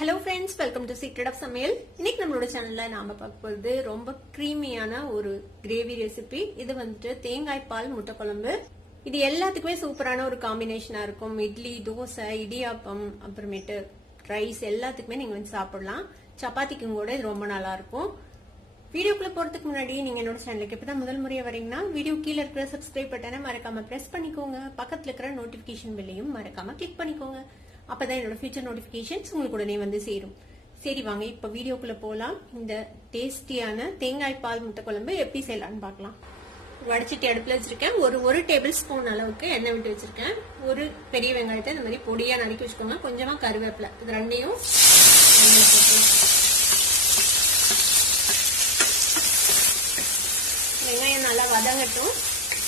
Hello friends, welcome to secret of சமையல். இன்னைக்கு நம்மளோட சேனல்ல நாம பார்க்க போறது ரொம்ப கிரீமியான ஒரு கிரேவி ரெசிபி. இது வந்துட்டு தேங்காய் பால் முட்டை குழம்பு. இது எல்லாத்துக்குமே சூப்பரான ஒரு காம்பினேஷனா இருக்கும். இட்லி, தோசை, இடியாப்பம், அப்புறமேட்டு ரைஸ் எல்லாத்துக்குமே நீங்க வந்து சாப்பிடலாம். சப்பாத்திக்கும் கூட இது ரொம்ப நல்லா இருக்கும். வீடியோக்குள்ள போறதுக்கு முன்னாடி நீங்க என்னோட சேனலுக்கு இப்பதான் முதல் முறையா வரீங்கன்னா வீடியோ கீழே இருக்கிற சப்ஸ்கிரைப் பட்டனை மறக்காம பிரஸ் பண்ணிக்கோங்க. பக்கத்துல இருக்கிற நோட்டிபிகேஷன் பில்லையும் மறக்காம கிளிக் பண்ணிக்கோங்க. அப்பதான் என்னோட ஃபியூச்சர் நோட்டிபிகேஷன்ஸ் உங்களுக்கு உடனே வந்து சேரும். சரி, வாங்க இப்ப வீடியோக்குள்ள போலாம். இந்த டேஸ்டியான தேங்காய் பால் முட்டை குழம்பு எப்படி செய்யலாம்னு பார்க்கலாம். வடிச்சிட்டு அடுப்புல வச்சிருக்கேன். ஒரு டேபிள் ஸ்பூன் அளவுக்கு எண்ணெய் விட்டு வச்சிருக்கேன். ஒரு பெரிய வெங்காயத்தை இந்த மாதிரி பொடியா நறுக்கி வச்சுக்கோங்க. கொஞ்சமா கருவேப்பிலை, இது ரெண்டையும் வெங்காயம் நல்லா வதங்கட்டும்.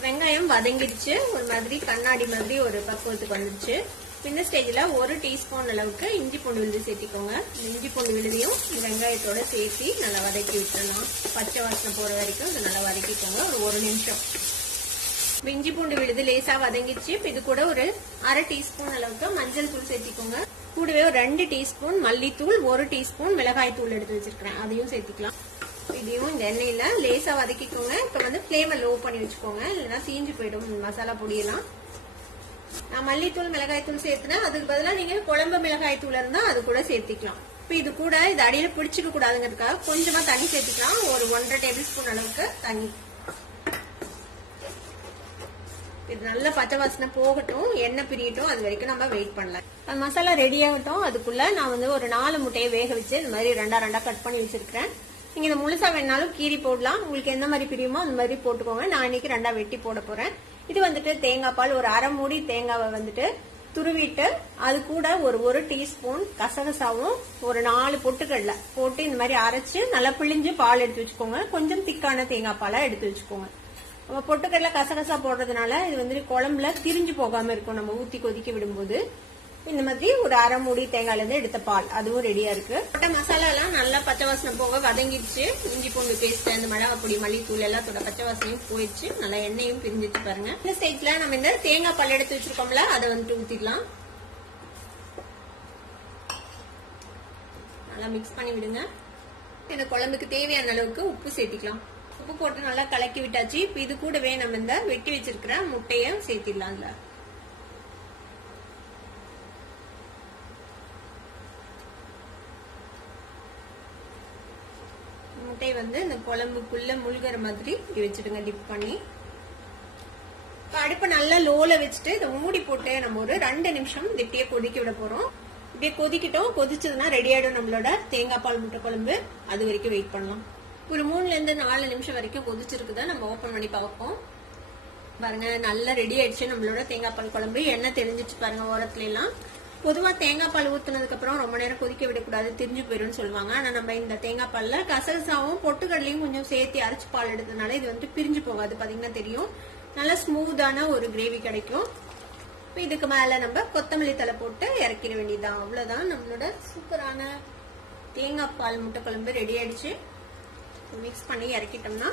வெங்காயம் வதங்கிடுச்சு, ஒரு மாதிரி கண்ணாடி மாதிரி ஒரு பக்குவத்துக்கு வந்துருச்சு. இந்த ஸ்டேஜ்ல ஒரு டீஸ்பூன் அளவுக்கு இஞ்சி பூண்டு விழுது சேர்த்திக்கோங்க. இஞ்சி பூண்டு விழுதையும் வெங்காயத்தோட சேர்த்து நல்லா வதக்கி விட்டுறலாம். பச்சை வாசனை போற வரைக்கும் இதை நல்லா வதக்கிக்கோங்க. ஒரு நிமிஷம். இஞ்சி பூண்டு விழுது லேசா வதங்கிடுச்சு. இது கூட ஒரு அரை டீஸ்பூன் அளவுக்கு மஞ்சள் தூள் சேர்த்திக்கோங்க. கூடவே ஒரு 2 டீஸ்பூன் மல்லித்தூள், 1 டீஸ்பூன் மிளகாய் தூள் எடுத்து வச்சிருக்கேன், அதையும் சேர்த்திக்கலாம். இதையும் இந்த எண்ணெயில லேசா வதக்கிக்கோங்க. இப்ப வந்து ஃபிளேமை லோ பண்ணி வச்சுக்கோங்க, இல்லைன்னா தீஞ்சு போயிடும் மசாலா பொடியெல்லாம். நான் மல்லித்தூள் மிளகாய் தூள் சேர்த்துனேன். அதுக்கு பதிலா நீங்க குழம்பு மிளகாய் தூள் இருந்தா அது கூட சேர்த்திக்கலாம். இப்ப இது கூட இது அடியில பிடிச்சிக்க கூடாதுங்கிறதுக்காக கொஞ்சமா தண்ணி சேர்த்துக்கலாம். ஒரு 1.5 டேபிள் ஸ்பூன் அளவுக்கு தண்ணி. இது நல்ல பச்சை வாசனை போகட்டும், எண்ணெய் பிரியட்டும், அது வரைக்கும் நம்ம வெயிட் பண்ணலாம். மசாலா ரெடி ஆகட்டும். அதுக்குள்ள நான் வந்து ஒரு 4 முட்டையை வேக வச்சு இந்த மாதிரி ரெண்டா கட் பண்ணி வச்சிருக்கேன். நீங்க இதை முழுசா வேணாலும் கீரி போடலாம். உங்களுக்கு எந்த மாதிரி பிரியுமோ அந்த மாதிரி போட்டுக்கோங்க. நான் இன்னைக்கு 2 வெட்டி போட போறேன். இது வந்துட்டு தேங்காய் பால், ஒரு அரை மூடி தேங்காவை வந்துட்டு துருவிட்டு அது கூட ஒரு டீஸ்பூன் கசகசாவும் ஒரு 4 பொட்டுக்கடலை போட்டு இந்த மாதிரி அரைச்சு நல்லா பிழிஞ்சு பால் எடுத்து வச்சுக்கோங்க. கொஞ்சம் திக்கான தேங்காய் பாலா எடுத்து வச்சுக்கோங்க. நம்ம பொட்டுக்கடலை கசகசா போடுறதுனால இது வந்து குழம்புல திரிஞ்சு போகாம இருக்கும். நம்ம ஊத்தி கொதிக்க விடும்போது இந்த மாதிரி ஒரு அரை மூடி தேங்காயில இருந்து எடுத்த பால் அதுவும் ரெடியா இருக்கு. போட்ட மசாலா எல்லாம் நல்லா பச்சை வாசனை போக வதங்கிடுச்சு. இஞ்சி பூண்டு பேஸ்ட், அந்த மிளகாய் பொடி, மல்லித்தூள் எல்லாத்தோட பச்சை வாசனையும் போயிடுச்சு. நல்லா எண்ணெயும் பிரிஞ்சிச்சு பாருங்க. இந்த ஸ்டேஜ்ல நம்ம இந்த தேங்காய் பால் எடுத்து வச்சிருக்கோம்ல, அதை வந்துட்டு ஊத்திடலாம். நல்லா மிக்ஸ் பண்ணி விடுங்க. இந்த குழம்புக்கு தேவையான அளவுக்கு உப்பு சேர்த்திக்கலாம். உப்பு போட்டு நல்லா கலக்கி விட்டாச்சு. இப்ப இது கூடவே நம்ம இந்த வெட்டி வச்சிருக்கிற முட்டைய சேர்த்திடலாம். அதுல முட்டை வந்து இந்த குழம்புக்குள்ள முழுகிற மாதிரி வச்சுடுங்க, டிப் பண்ணி. அடுப்பை நல்லா லோல வச்சுட்டு இதை மூடி போட்டு நம்ம ஒரு 2 நிமிஷம் இப்படியே கொதிக்க விட போறோம். இப்படியே கொதிக்கிட்டோம். கொதிச்சதுன்னா ரெடி ஆயிடும் நம்மளோட தேங்காய் பால் முட்டை குழம்பு. அது வரைக்கும் வெயிட் பண்ணலாம். ஒரு 3ல இருந்து 4 நிமிஷம் வரைக்கும் கொதிச்சிருக்குதான் நம்ம ஓபன் பண்ணி பார்ப்போம். பாருங்க, நல்லா ரெடி ஆயிடுச்சு நம்மளோட தேங்காய் பால் குழம்பு. எண்ணெய் தெரிஞ்சிச்சு பாருங்க ஓரத்துல எல்லாம். பொதுவா தேங்காய் பால் ஊத்துனதுக்கு அப்புறம் ரொம்ப நேரம் கொதிக்க விடக்கூடாது, திரிஞ்சு போயிடும் சொல்லுவாங்க. ஆனா நம்ம இந்த தேங்காய் பால்ல கசகசாவும் பொட்டுக்கடலையும் கொஞ்சம் சேர்த்து அரைச்சு பால் எடுத்ததுனால இது வந்து பிரிஞ்சு போகாது. பாத்தீங்கன்னா தெரியும், நல்ல ஸ்மூத்தான ஒரு கிரேவி கிடைக்கும். இதுக்கு மேல நம்ம கொத்தமல்லி தலை போட்டு இறக்கிட வேண்டியதுதான். அவ்வளவுதான், நம்மளோட சூப்பரான தேங்காய் பால் முட்டை குழம்பு ரெடி ஆயிடுச்சு. மிக்ஸ் பண்ணி இறக்கிட்டோம்னா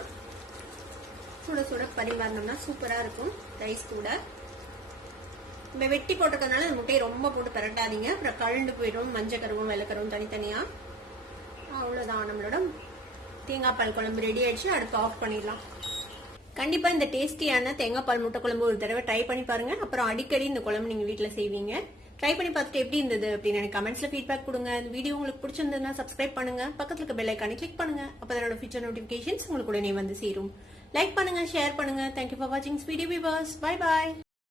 சுட சுட பரிமாறினோம்னா சூப்பரா இருக்கும் ரைஸ் கூட. நம்ம வெட்டி போட்டிருக்கனால அந்த முட்டையை ரொம்ப போட்டு பரட்டாதீங்க, அப்புறம் கழுண்டு போயிடும். மஞ்சள் கருவும் வெள்ளக்கருவும் தனித்தனியா. அவ்வளவுதான், நம்மளோட தேங்காய் பால் குழம்பு ரெடி ஆயிடுச்சு. அடுப்பு ஆஃப் பண்ணிடலாம். கண்டிப்பா இந்த டேஸ்டியான தேங்காய் பால் முட்டை குழம்பு ஒரு தடவை ட்ரை பண்ணி பாருங்க. அப்புறம் அடிக்கடி இந்த குழம்பு நீங்க வீட்டுல செய்வீங்க. ட்ரை பண்ணி பார்த்துட்டு எப்படி இருந்தது அப்படின்னு எனக்கு கமெண்ட்ஸ்ல ஃபீட்பேக் கொடுங்க. இந்த வீடியோ உங்களுக்கு பிடிச்சிருந்ததுன்னா சப்ஸ்கிரைப் பண்ணுங்க. பக்கத்துல இருக்க பெல் ஐகானை கிளிக் பண்ணுங்க. அப்பதான் என்னோட ஃபியூச்சர் நோட்டிபிகேஷன்ஸ் உங்களுக்கு உடனே வந்து சேரும். லைக் பண்ணுங்க, ஷேர் பண்ணுங்க. தேங்க்யூ ஃபார் வாட்சிங் வீடியோ வியூவர்ஸ். Bye bye.